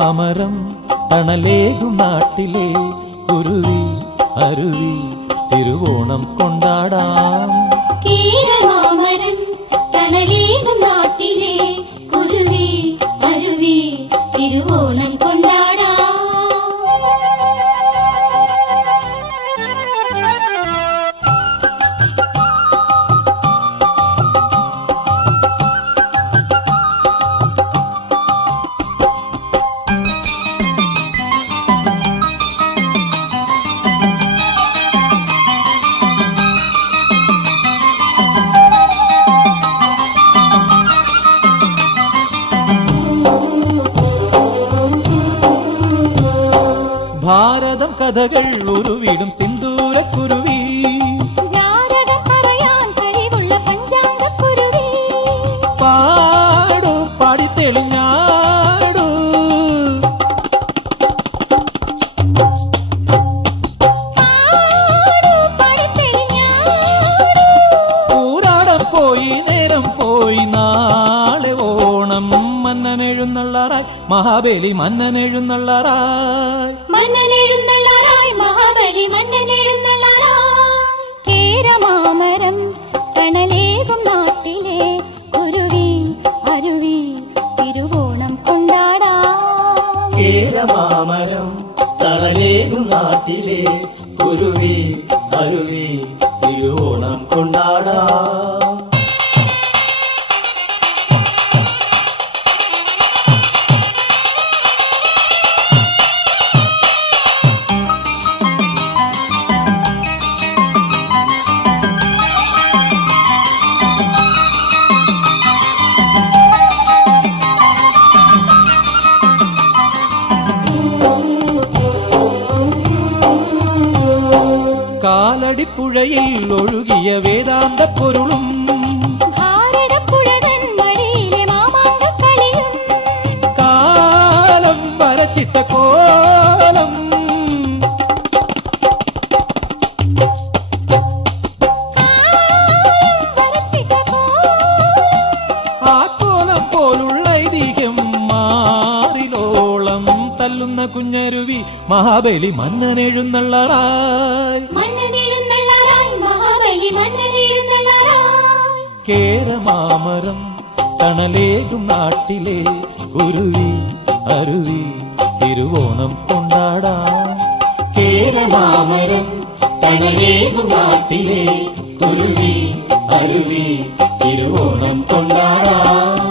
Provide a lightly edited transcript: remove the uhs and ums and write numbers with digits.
കേരമാമരം തണലേകും നാട്ടിലെ കുരുവി അരുവി തിരുവോണം കൊണ്ടാടാം. കേരമാമരം തണലേകും നാട്ടിലെ കുരുവി അരുവി തിരുവോണം കൊണ്ടാടാം. ഭാരതം കഥകൾ ഉരുവിടും സിന്ദൂരക്കുരുവി, ജാതകം പറയാൻ കഴിവുള്ള പഞ്ചാംഗക്കുരുവി, പാടു പാടിത്തെളിഞ്ഞാടു. ഊരാടം പോയി നേരം പോയി നാളെ ഓണം. മന്നനെഴുന്നള്ളാറായി മഹാബലി മന്നനെഴുന്നള്ളാറായി, മന്നനെഴുന്നള്ളാറായി മഹാബലി മന്നനെഴുന്നള്ളാറായി. കേരമാമരം തണലേകും നാട്ടിലെ കുരുവി അരുവി തിരുവോണം കൊണ്ടാടാം. കേരമാമരം തണലേകും നാട്ടിലെ കുരുവി അരുവി തിരുവോണം കൊണ്ടാടാം. കാലടിപ്പുഴയിൽ ഒഴുകിയ വേദാന്ത പൊരുളും, ഭാരതപ്പുഴതൻ വഴിയിലെ മാമാങ്കക്കളിയും, കാലം വരച്ചിട്ട കോലം, ആ കോലം പോലുള്ള ഐതിഹ്യം മാറിലോളം തല്ലുന്ന കുഞ്ഞരുവി മഹാബലി മന്നനെഴുന്നള്ളാറായി, മന്നനെഴുന്നള്ളാറായി മഹാബലി മന്നനെഴുന്നള്ളാറായി. കേരമാമരം തണലേകും നാട്ടിലെ കുരുവി അരുവി തിരുവോണം കൊണ്ടാടാം. കേരമാമരം തണലേകും നാട്ടിലെ കുരുവി അരുവി തിരുവോണം കൊണ്ടാടാം.